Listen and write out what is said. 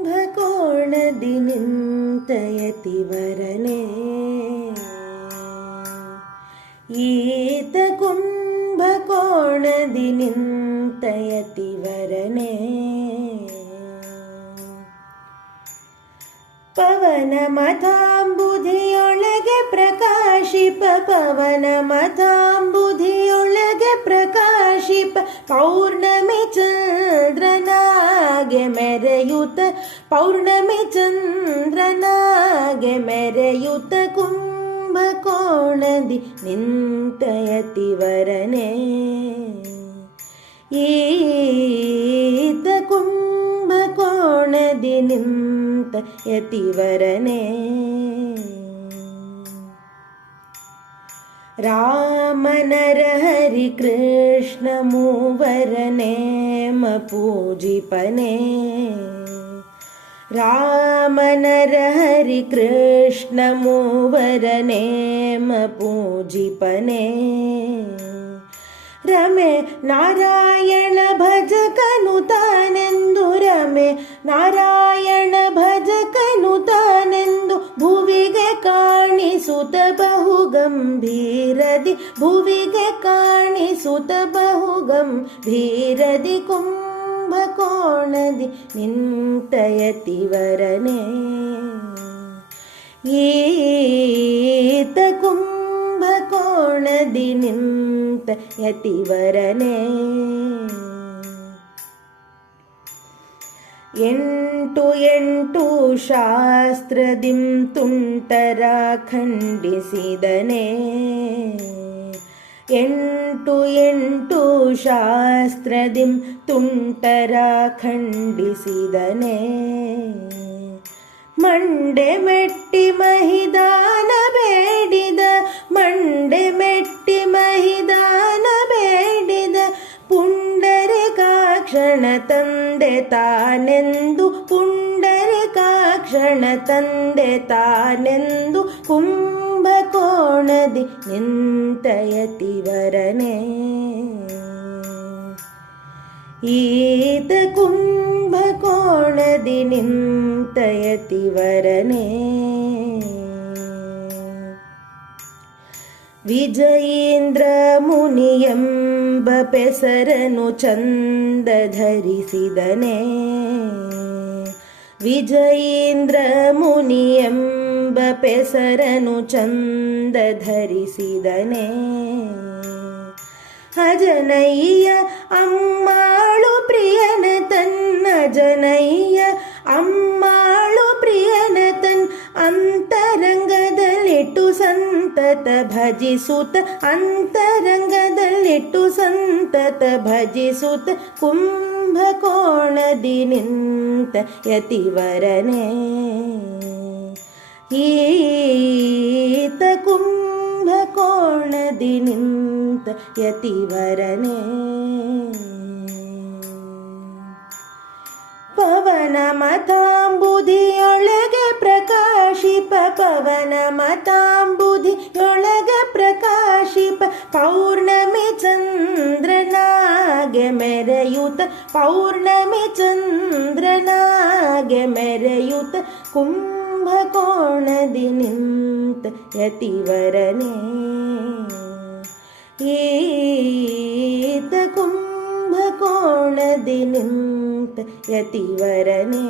ಕುಂಭಕೋಣದಿ ನಿಂತ ಯತಿವರನೇ ಈತ ಕುಂಭಕೋಣದಿ ನಿಂತ ಯತಿವರನೇ ಪವನ ಮತಾಂಬುಧಿಯೊಳಗೆ ಪ್ರಕಾಶಿಪ ಪವನ ಮತಾಂಬುಧಿಯೊಳಗೆ ಪ್ರಕಾಶಿಪ ಪೌರ್ಣಮಿ ಚಂದ್ರನಾಗೆ ಮೆರೆಯುತ ಪೌರ್ಣಮಿ ಚಂದ್ರನಾಗೆ ಮೆರೆಯುತ ಕುಂಭಕೋಣದಿ ನಿಂತ ಯತಿವರನೇ ಈತ ಕುಂಭಕೋಣದಿ ನಿಂತ ಯತಿವರನೇ ರಾಮನರ ಹರಿ ಕೃಷ್ಣ ಮೂವರನೇಮ ಪೂಜಿಪನೇ ರಾಮನರ ಹರಿ ಕೃಷ್ಣ ಮೂವರನೇಮ ಪೂಜಿಪನೇ ರಮೆ ನಾರಾಯಣ ಭಜಕನು ತಾನೆಂದು ರಮೆ ನಾರಾಯಣ ಭಜಕನು ತಾನೆಂದು ಭುವಿಗೆ ಕಾಣಿಸುತ್ತ ಬಹು ಗಂಭೀರದಿ ಭುವಿಗೆ ಕಾಣಿಸುತ್ತ ಬಹು ಗಂಭೀರದಿ ಕುಂಭಕೋಣದಿ ನಿಂತ ಯತಿವರನೇ ಈತ ಕುಂಭಕೋಣದಿ ನಿಂತ ಯತಿವರನೇ ಎಂಟು ಎಂಟು ಶಾಸ್ತ್ರದಿಂ ತುಂಟರ ಖಂಡಿಸಿದನೇ ಎಂಟು ಎಂಟು ಶಾಸ್ತ್ರದಿಂ ತುಂಟರ ಖಂಡಿಸಿದನೇ ಮಂಡೆ ಮೆಟ್ಟಿ ಮಹಿದಾನ ಬೇಡಿದ ಮಂಡೆ ಮೆಟ್ಟಿ ಮಹಿದಾನ ಬೇಡಿದ ಪುಂಡರಿಕಾಕ್ಷಣ ತಂದೆ ತಾನೆಂದು ಪುಂಡರಿಕಾಕ್ಷಣ ತಂದೆ ತಾನೆಂದು ಕುಂಭಕೋಣದಿ ನಿಂತ ಯತಿವರನೇ ಈತ ಕುಂಭಕೋಣದಿ ನಿಂತ ಯತಿವರನೇ ವಿಜಯೇಂದ್ರ ಮುನಿಯೆಂಬ ಪೆಸರನು ಚಂದ ಧರಿಸಿದನೇ ವಿಜಯೇಂದ್ರ ಮುನಿಯೆಂಬ ಪೆಸರನು ಚಂದ ಧರಿಸಿದನೇ ಅಜನಯ್ಯ ಅಮ್ಮಾಳು ಪ್ರಿಯನ ತನ್ನ ಜನಯ್ಯ ಅಮ್ಮಾಳು ಪ್ರಿಯನ ತನ್ ಅಂತರಂಗದಲ್ಲಿಟ್ಟು ಸಂತತ ಭಜಿಸುತ್ತ ಅಂತರಂಗದಲ್ಲಿಟ್ಟು ಸಂತತ ಭಜಿಸುತ್ತ ಕುಂಭಕೋಣದಿ ನಿಂತ ಯತಿವರನೇ ಈತ ಕುಂಭಕೋಣದಿ ನಿಂತ ಯತಿವರನೇ ಪವನ ಮತಾಂಬುಧಿಯೊಳಗೆ ಪ್ರಕಾಶಿಪ ಪವನ ಮತಾಂಬುಧಿಯೊಳಗೆ ಪ್ರಕಾಶಿಪ ಪೌರ್ಣಮಿ ಚಂದ್ರನಾಗೆ ಮೆರೆಯುತ ಪೌರ್ಣಮಿ ಚಂದ್ರನಾಗೆ ಮೆರೆಯುತ ಕುಂಭಕೋಣದಿ ನಿಂತ ಯತಿವರನೇ ಈತ ಕುಂಭಕೋಣದಿ ನಿಂತ ಯತಿವರನೇ